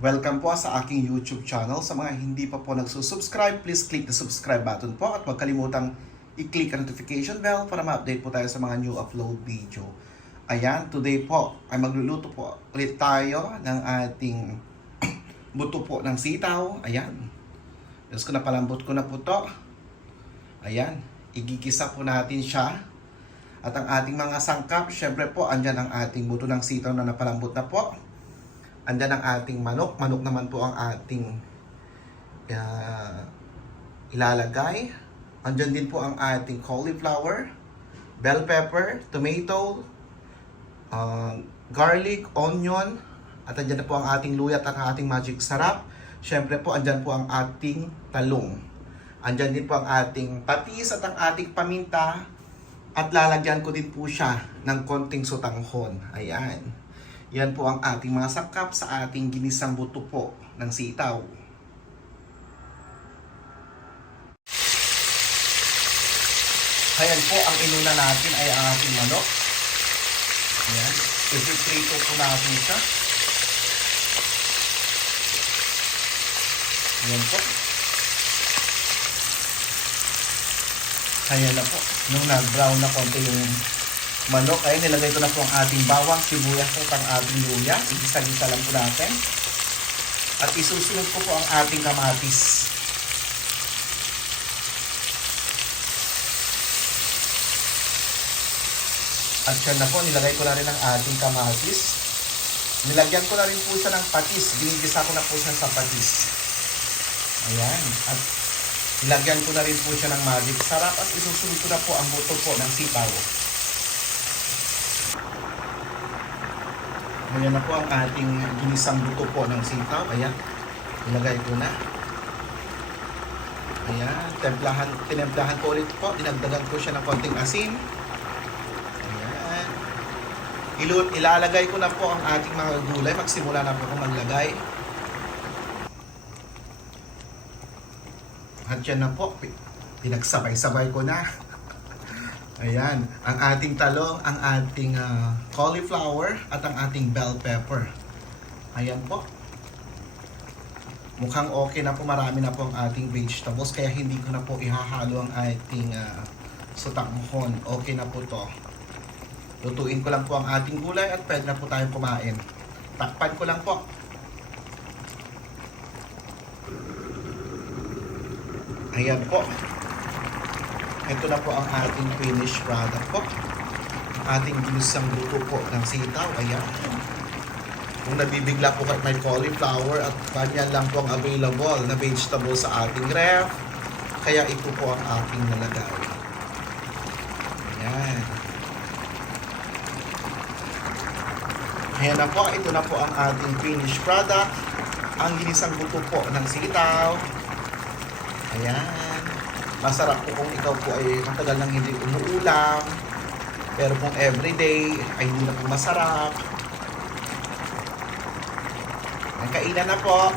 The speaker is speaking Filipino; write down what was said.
Welcome po sa aking YouTube channel. Sa mga hindi pa po nagsusubscribe, please click the subscribe button po at huwag kalimutang i-click ang notification bell para ma-update po tayo sa mga new upload video. Ayan, today po ay magluluto po ulit tayo ng ating buto po ng sitaw. Ayan. Tapos ko napalambot ko na po to. Ayan, igigisa po natin siya. At ang ating mga sangkap, syempre po, andyan ang ating buto ng sitaw na napalambot na po. Andyan ang ating manok. Manok naman po ang ating ilalagay. Andyan din po ang ating cauliflower, bell pepper, tomato, garlic, onion, at andyan na po ang ating luya at ang ating magic sarap. Syempre po, andyan po ang ating talong. Andyan din po ang ating patis at ang ating paminta. At lalagyan ko din po siya ng konting sutanghon. Ayan. Yan po ang ating mga sangkap sa ating ginisang buto po ng sitaw. Ayan po, ang inuna natin ay ang ating manok. Ayan. I-prito po natin siya. Ayan po. Ayan na po. Nung nag-brown na konti yung manok, ay nilagay ko na po ang ating bawang, sibuyas at ang ating luya. Igisa-gisa lang po natin. At isusunod ko po ang ating kamatis. At yan na po, nilagay ko na rin ang ating kamatis. Nilagyan ko na rin po siya ng patis. Ginigisa ko na po siya sa patis. Ayan. At ilagyan ko na rin po siya ng magic sarap at isusunod ko na po ang buto po ng sitaw. Ayan na po ang ating ginisang buto po ng sitaw. Ayan. Ilagay ko na. Ayan. Tinemplahan ko ulit po. Dinagdagan ko siya ng konting asin. Ayan. Ilalagay ko na po ang ating mga gulay. Magsimula na po akong maglagay. At yan na po, pinagsabay-sabay ko na. Ayan, ang ating talong, ang ating cauliflower, at ang ating bell pepper. Ayan po. Mukhang okay na po, marami na po ang ating vegetables, kaya hindi ko na po ihahalo ang ating sutanghon. Okay na po to. Lutuin ko lang po ang ating gulay at pwede na po tayong kumain. Takpan ko lang po. Ayan po. Ito na po ang ating finished product po. Ating ginisang buto po ng sitaw. Ayan. Kung nabibigla po kahit may cauliflower at kanyan lang po ang available na vegetable sa ating ref. Kaya ito po ang ating nalagay. Ayan. Ayan na po. Ito na po ang ating finished product. Ang ginisang buto po ng sitaw. Ayan. Masarap po kung ikaw po ay matagal nang hindi umuulam. Pero kung everyday ay hindi na po masarap. Kainan na po.